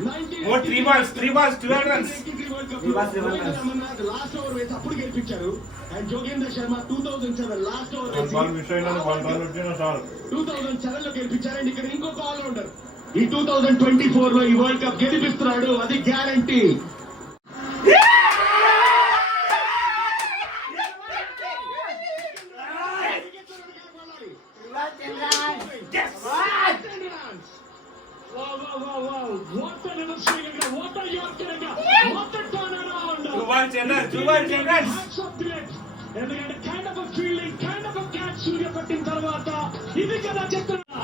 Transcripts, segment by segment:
3 balls, 12 runs. Last over వేసి అప్పుడు గెలిపించారు. అండ్ జోగేందర్ శర్మ 2007 లాస్ట్ ఓవర్ వేసి 2007 లో గెలిపించారు. అండ్ ఇక్కడ ఇంకొక ఆల్రౌండర్ ఈ 2024 లో ఈ వరల్డ్ కప్ గెలిపిస్తున్నాడు, అది గ్యారంటీ. ఎందుకంటే kind of fielding, kind of catch Surya పట్టిన తర్వాత ఇది కదా చెప్తున్నా.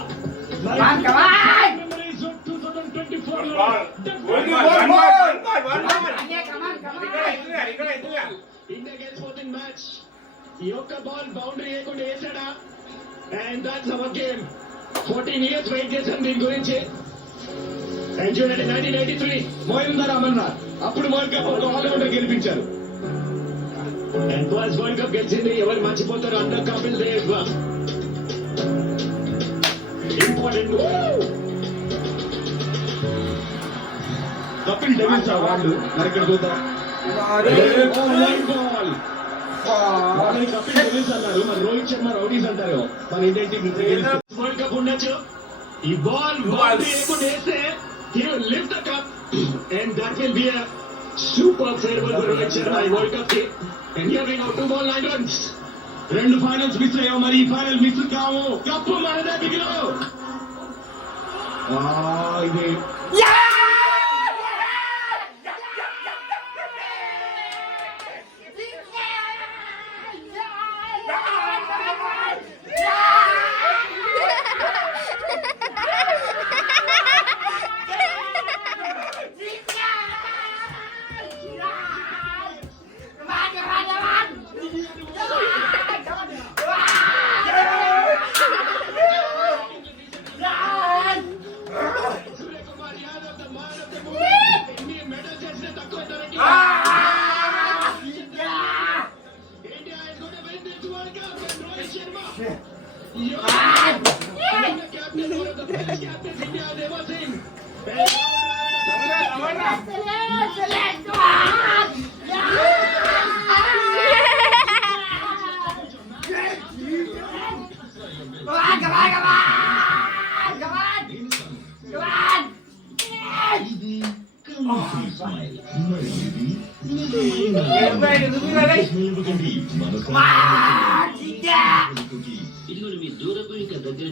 ఇండియా గెలిచిపోతుంది మ్యాచ్. ఈ ఒక్క బాల్ బౌండరీ వేయకుండా వేసాడా, and that's our game. 14 years wait చేశాను దీని గురించి. అండ్ చూడండి 1983 మోయినుద్దర్ అమర్నాథ్ అప్పుడు వరల్డ్ కప్ ఒక ఆల్రౌండర్ గెలిపించారు. అండ్ బాయ్స్ వరల్డ్ కప్ గెలిచింది ఎవరు మర్చిపోతారు, under Kapil Dev. Important Kapil devils వాళ్ళు మరి ఇక్కడ చూద్దాం. వాళ్ళని కపిల్ డెవిల్స్ అన్నారు, మరి రోహిత్ శర్మ రౌడీస్ అంటారు. మన ఇండియన్ టీం వరల్డ్ కప్ ఉండొచ్చు. ఈ బాల్ వేస్తే he will lift the cup and that will be a super favorable for Rohit Sharma in World Cup team. And here we go, 2 ball 9 runs. రెండు ఫైనల్స్ మిస్ అయ్యావు, మరి ఈ ఫైనల్ మిస్ కావు. కప్పు మనదే బిగిలో. ఇది ఇదిగో మీ దూరపు ఇంకా దగ్గర